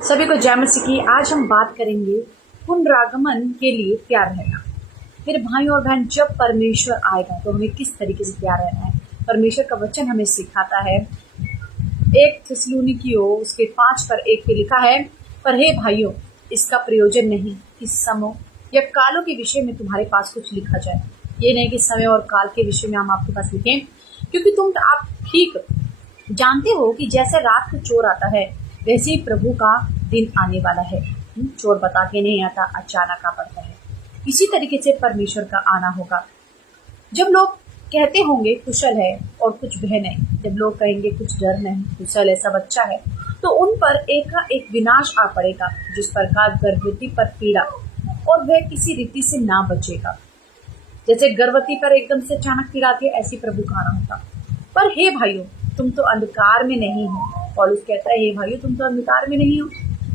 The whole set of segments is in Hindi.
सभी को जय मसीह की। आज हम बात करेंगे पुनरागमन के लिए तैयार रहना। मेरे भाई और बहन, जब परमेश्वर आएगा तो हमें किस तरीके से तैयार रहना है। परमेश्वर का वचन हमें सिखाता है। 1 थिस्सलुनीकियों उसके 5:1 पे लिखा है, पर हे भाइयों, इसका प्रयोजन नहीं कि समय या कालों के विषय में तुम्हारे पास कुछ लिखा जाए। ये नहीं कि समय और काल के विषय में हम आपके पास लिखें, क्योंकि आप ठीक जानते हो कि जैसे रात को चोर आता है वैसे ही प्रभु का दिन आने वाला है। चोर बता के नहीं आता, अचानक आ पड़ता है। इसी तरीके से परमेश्वर का आना होगा। जब लोग कहते होंगे कुशल है और कुछ भय नहीं, जब लोग कहेंगे कुछ डर नहीं, कुशल है, सब अच्छा है, तो उन पर एक विनाश आ पड़ेगा, जिस प्रकार गर्भवती पर पीड़ा और वह किसी रीति से ना बचेगा। जैसे गर्भवती पर एकदम से अचानक पीड़ा आती है, ऐसी प्रभु का आना होगा। पर हे भाइयों, तुम तो अंधकार में नहीं हो। पौलुस कहता है, हे भाइयों, तुम तो अंधकार में नहीं हो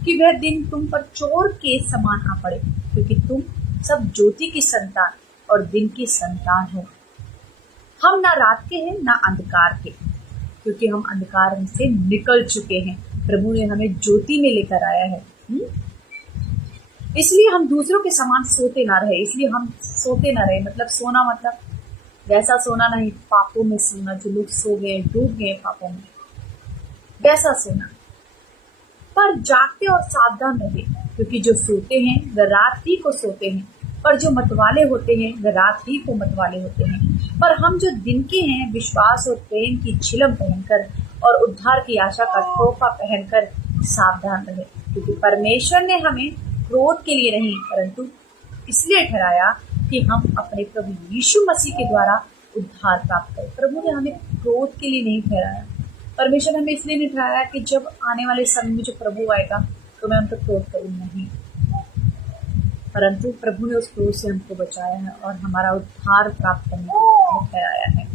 कि वह दिन तुम पर चोर के समान आ पड़े, क्योंकि तुम सब ज्योति की संतान और दिन की संतान हो। हम ना रात के हैं ना अंधकार के, क्योंकि हम अंधकार से निकल चुके हैं। प्रभु ने हमें ज्योति में लेकर आया है। इसलिए हम दूसरों के समान सोते ना रहे। मतलब सोना, मतलब वैसा सोना नहीं, पापों में सोना, जो लोग सो गए, डूब गए पापों में, वैसा सोना। पर जागते और सावधान रहे, क्योंकि जो सोते हैं वह रात ही को सोते हैं, पर जो मतवाले होते हैं वह रात ही को मतवाले होते हैं। पर हम जो दिन के हैं, विश्वास और प्रेम की झिलम पहनकर और उद्धार की आशा का टोपा पहनकर सावधान रहे, क्योंकि परमेश्वर ने हमें क्रोध के लिए नहीं, परंतु इसलिए ठहराया कि हम अपने प्रभु यीशु मसीह के द्वारा उद्धार प्राप्त करें। प्रभु ने हमें क्रोध के लिए नहीं ठहराया। परमेश्वर ने हमें इसलिए नहीं ठहराया कि जब आने वाले समय में जो प्रभु आएगा तो मैं उन पर क्रोध करूँ, नहीं, परंतु प्रभु ने उस क्रोध से हमको बचाया है और हमारा उद्धार प्राप्त करने के लिए ठहराया है।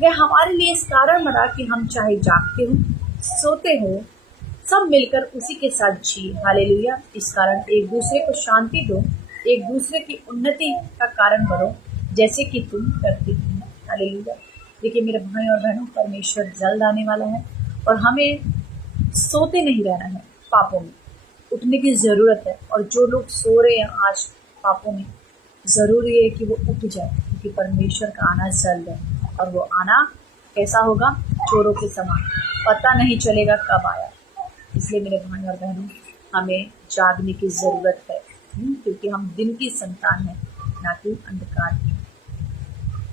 वह हमारे लिए इस कारण मरा कि हम चाहे जागते हो, सोते हो, सब मिलकर उसी के साथ जिए। हालेलुया। इस कारण एक दूसरे को शांति दो, एक दूसरे की उन्नति का कारण बनो, जैसे कि तुम करते हो। हालेलुया। देखिए मेरे भाई और बहनों, परमेश्वर जल्द आने वाला है और हमें सोते नहीं रहना है। पापों में उठने की जरूरत है, और जो लोग सो रहे हैं आज पापों में, जरूरी है कि वो उठ जाए, क्योंकि परमेश्वर का आना जल्द है। और वो आना कैसा होगा? चोरों के समान, पता नहीं चलेगा कब आया। इसलिए मेरे भाई और बहनों, हमें जागने की जरूरत है, क्योंकि हम दिन की संतान हैं, ना कि अंधकार की।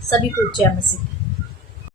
सभी को जय मसीह।